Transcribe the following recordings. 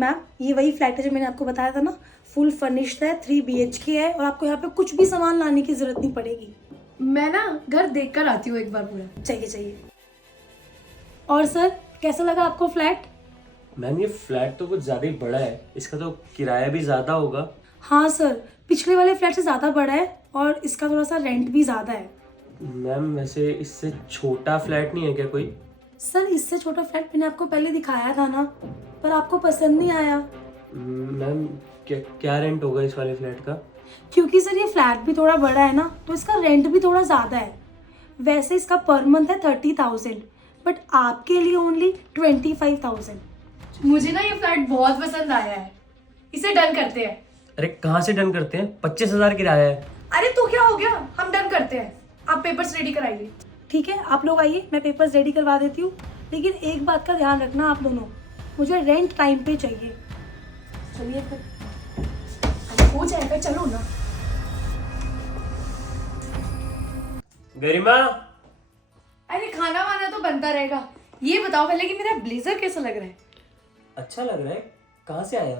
Ma'am ये वही flat है जो मैंने आपको बताया था ना, फुल फर्निश्ड है, 3 BHK है और आपको यहाँ पे कुछ भी सामान लाने की जरूरत नहीं पड़ेगी। मैं ना घर देख कर आती हूँ एक बार पूरा। चाहिए। और सर कैसा लगा आपको फ्लैट? मैम ये फ्लैट तो कुछ ज़्यादा ही बड़ा है, इसका तो किराया भी ज़्यादा होगा। हाँ सर, पिछले वाले फ्लैट से ज़्यादा बड़ा है और इसका थोड़ा सा रेंट भी ज़्यादा है। मैम वैसे इससे छोटा फ्लैट नहीं है क्या कोई? सर इससे छोटा फ्लैट मैंने आपको पहले दिखाया था ना, पर आपको पसंद नहीं आया। मैम क्या रेंट होगा इस वाले फ्लैट का? क्योंकि सर ये फ्लैट भी थोड़ा बड़ा है ना, तो इसका रेंट भी थोड़ा ज़्यादा है। वैसे इसका पर मंथ है 30,000, बट आपके लिए ओनली 25,000। मुझे ना ये फ्लैट बहुत पसंद आया है, इसे डन करते हैं। अरे कहाँ से डन करते हैं? 25,000 किराया है। अरे तो क्या हो गया, हम डन करते हैं। आप पेपर्स रेडी कराइए। ठीक है, आप लोग आइए, मैं पेपर्स रेडी करवा देती हूँ, लेकिन एक बात का ध्यान रखना आप दोनों, मुझे रेंट टाइम पे चाहिए। चलिए फिर। अरे हो जाएगा, चलो ना। गरिमा, अरे खाना वाना तो बनता रहेगा। ये बताओ पहले कि मेरा ब्लेजर कैसा लग रहा है? अच्छा लग रहा है। कहाँ से आया?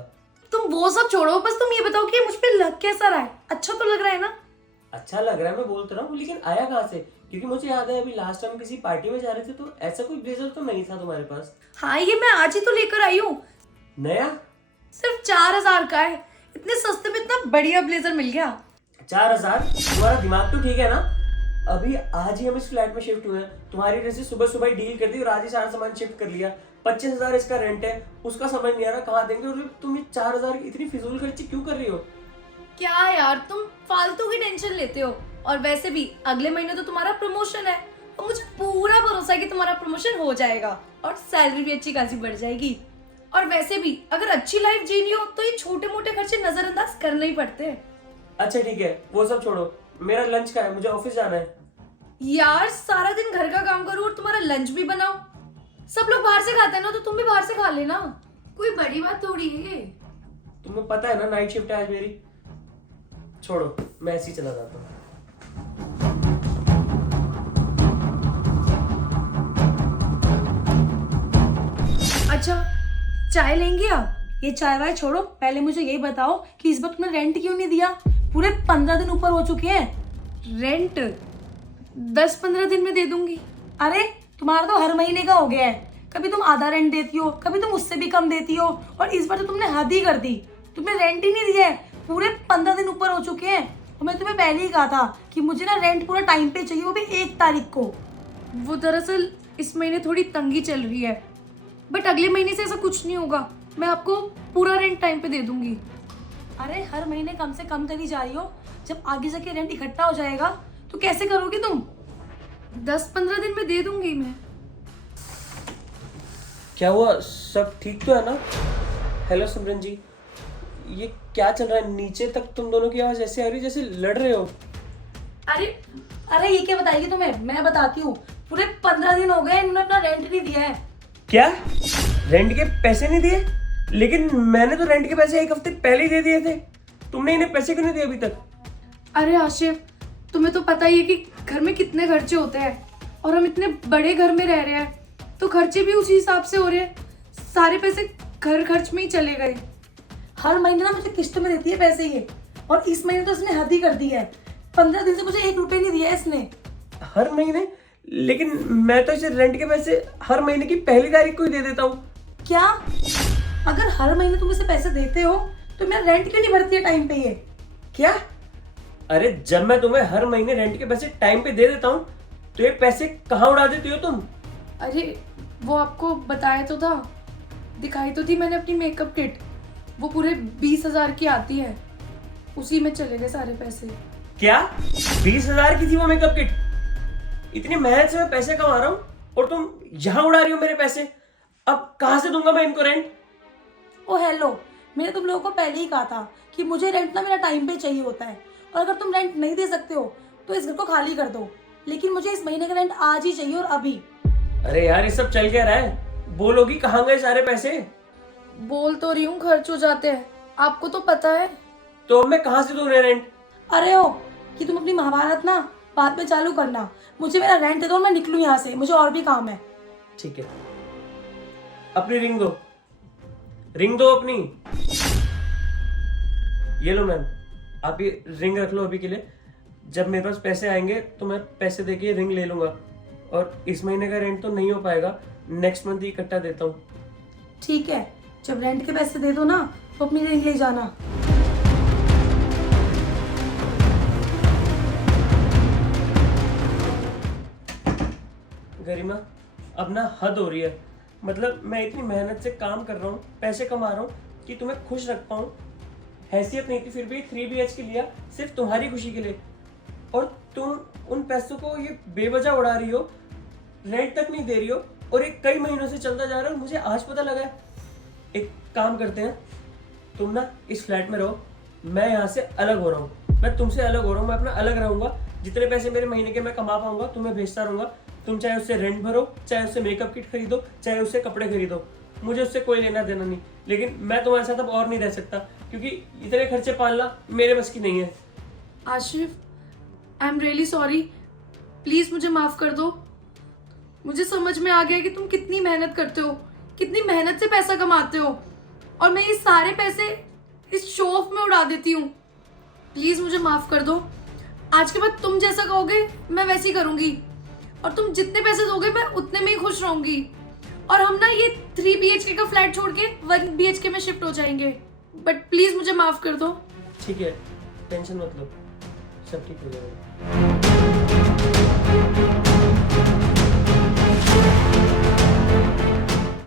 तुम वो सब छोड़ो, बस तुम ये बताओ कि मुझ पे लग कैसा रहा है। अच्छा तो लग रहा है ना? अच्छा लग रहा है, मैं बोल तो रहा हूँ, लेकिन आया कहाँ से? क्योंकि मुझे याद है अभी लास्ट टाइम किसी पार्टी में जा रहे थे तो ऐसा कोई ब्लेजर तो नहीं था तुम्हारे पास। हाँ ये मैं आज ही तो लेकर आई हूँ। नया? सिर्फ 4,000 का है। इतने सस्ते में इतना बढ़िया ब्लेजर मिल गया। 4,000? तुम्हारा दिमाग तो ठीक है ना? अभी आज ही हम इस फ्लैट में शिफ्ट हुए हैं, तुम्हारी वजह से सुबह सुबह ही डील कर दी और आज ही सारा सामान शिफ्ट कर लिया। 25,000 इसका रेंट है, उसका समझ नहीं आ रहा कहाँ देंगे, और तुम ये 4,000 की इतनी फिजूल खर्ची क्यों कर रही हो? क्या यार, तुम फालतू की टेंशन लेते हो। और वैसे भी अगले महीने तो तुम्हारा प्रमोशन है और मुझे पूरा भरोसा है कि तुम्हारा प्रमोशन हो जाएगा और सैलरी भी अच्छी खासी बढ़ जाएगी। और वैसे भी अगर अच्छी लाइफ जीनी हो तो ये छोटे मोटे खर्चे नजरअंदाज करने ही पड़ते हैं। अच्छा ठीक है, वो सब छोड़ो, मेरा लंच का है, मुझे ऑफिस जाना है। यार सारा दिन घर का काम करूँ और तुम्हारा लंच भी बनाओ। सब लोग बाहर से खाते हैं ना, तो तुम भी बाहर से खा लेना। कोई बड़ी बात थोड़ी है ये। तुम्हें पता है ना नाइट शिफ्ट है आज मेरी। छोड़ो, मैं ऐसे ही चला जाता हूँ। अच्छा चाय लेंगे आप? ये चाय वाय छोड़ो, पहले मुझे यही बताओ कि इस बार तुमने रेंट क्यों नहीं दिया? पूरे 15 दिन ऊपर हो चुके हैं। रेंट 10-15 दिन में दे दूंगी। अरे तुम्हारा तो हर महीने का हो गया है, कभी तुम आधा रेंट देती हो, कभी तुम उससे भी कम देती हो, और इस बार तो तुमने हद ही कर दी, तुमने रेंट ही नहीं दिया है। पूरे 15 दिन ऊपर हो चुके हैं और मैं तुम्हें पहले ही कहा था कि मुझे ना रेंट पूरा टाइम पे चाहिए, वो भी 1 तारीख को। वो दरअसल इस महीने थोड़ी तंगी चल रही है, बट अगले महीने से ऐसा कुछ नहीं होगा। मैं आपको पूरा रेंट टाइम पे दे दूंगी। अरे हर महीने कम से कम करी जा रही हो, जब आगे जाके रेंट इकट्ठा हो जाएगा तो कैसे करोगी तुम? 10-15 दिन में दे दूंगी मैं। क्या हुआ, सब ठीक तो है ना? हेलो सिमरन जी, ये क्या चल रहा है? नीचे तक तुम दोनों की आवाज ऐसे आ रही है जैसे लड़ रहे हो। अरे ये क्या बताएगी तुम्हें, मैं बताती हूँ। पूरे 15 दिन हो गए इन्होंने अपना रेंट नहीं दिया है। क्या? रेंट के पैसे नहीं दिए? लेकिन मैंने तो रेंट के पैसे 1 हफ्ते पहले ही दे दिए थे। तुमने इन्हें पैसे क्यों नहीं दिए अभी तक? अरे आशिफ, तुम्हें तो पता ही है कि घर में कितने खर्चे होते हैं, और हम इतने बड़े घर में रह रहे हैं तो खर्चे भी उसी हिसाब से हो रहे हैं। सारे पैसे घर खर्च में ही चले गए। हर महीने ना मुझे किस्त में देती है पैसे ये, और इस महीने तो इसने हद ही कर दी है। 15 दिन से मुझे 1 रुपए नहीं दिया है इसने। हर महीने? लेकिन मैं तो इसे रेंट के पैसे हर महीने की पहली तारीख को ही दे देता हूँ। क्या? अगर हर महीने तुम इसे पैसे देते हो तो मेरा रेंट क्यों नहीं भरती है टाइम पे ये? क्या? अरे जब मैं तुम्हें हर महीने रेंट के पैसे टाइम पे दे देता हूँ तो ये पैसे कहाँ उड़ा देती हो तुम? अरे वो आपको बताया तो था, दिखाई तो थी मैंने अपनी मेकअप किट। वो पूरे 20,000 की आती है, उसी में चले गए सारे पैसे। क्या? 20,000 की थी वो मेकअप किट? इतनी मेहनत से मैं पैसे कमा रहा हूँ और तुम यहाँ उड़ा रही हो मेरे पैसे। अब कहाँ से दूंगा मैं इनको रेंट? ओ हेलो, मैंने तुम लोगों को पहले ही कहा था कि मुझे रेंट ना मेरा टाइम पे चाहिए होता है, और अगर तुम रेंट नहीं दे सकते हो तो इस घर को खाली कर दो, लेकिन मुझे इस महीने का रेंट आज ही चाहिए और अभी। अरे यार ये सब चल क्या रहा है? बोलोगी कहाँ गए सारे पैसे? बोल तो रही हूँ खर्च हो जाते हैं, आपको तो पता है। तो अब मैं कहाँ से दूं उन्हें रेंट? अरे हो कि तुम अपनी महाभारत ना बाद में चालू करना, मुझे मेरा रेंट दे दो, मैं निकलूं यहाँ से, मुझे और भी काम है। ठीक है, अपनी रिंग दो। रिंग दो अपनी। ये लो मैम, आप ये रिंग रख लो अभी के लिए। जब मेरे पास पैसे आएंगे तो मैं पैसे देके रिंग ले लूंगा। और इस महीने का रेंट तो नहीं हो पाएगा, नेक्स्ट मंथ ही इकट्ठा देता हूँ। ठीक है, जब रेंट के पैसे दे दो ना तो अपनी रिंग ले जाना। गरिमा, अब ना हद हो रही है। मतलब मैं इतनी मेहनत से काम कर रहा हूँ, पैसे कमा रहा हूँ कि तुम्हें खुश रख पाऊँ। हैसियत नहीं थी फिर भी 3 BHK लिया सिर्फ तुम्हारी खुशी के लिए, और तुम उन पैसों को ये बेवजह उड़ा रही हो, रेंट तक नहीं दे रही हो, और एक कई महीनों से चलता जा रहा है। मुझे आज पता लगा है। एक काम करते हैं, तुम ना इस फ्लैट में रहो, मैं यहाँ से अलग हो रहा हूँ। मैं तुमसे अलग हो रहा हूँ, मैं अपना अलग रहूंगा। जितने पैसे मेरे महीने के मैं कमा पाऊंगा तुम्हें भेजता रहूंगा। तुम चाहे उससे रेंट भरो, चाहे उससे मेकअप किट खरीदो, चाहे उससे कपड़े खरीदो, मुझे उससे कोई लेना देना नहीं। लेकिन मैं तुम्हारे साथ अब और नहीं रह सकता, क्योंकि इतने खर्चे पालना मेरे बस की नहीं है। Ashif, I am really sorry, please मुझे माफ कर दो। मुझे समझ में आ गया कि तुम कितनी मेहनत करते हो, कितनी मेहनत से पैसा कमाते हो, और मैं ये सारे पैसे इस शो ऑफ में उड़ा देती हूँ। प्लीज मुझे माफ कर दो। आज के बाद तुम जैसा कहोगे मैं वैसे ही करूंगी, और तुम जितने पैसे दोगे मैं उतने में ही खुश रहूंगी। और हम ना ये 3 BHK का फ्लैट छोड़ के 1 BHK में शिफ्ट हो जाएंगे। बट प्लीज मुझे माफ कर दो। ठीक है, टेंशन मत लो, सब ठीक हो जाएगा।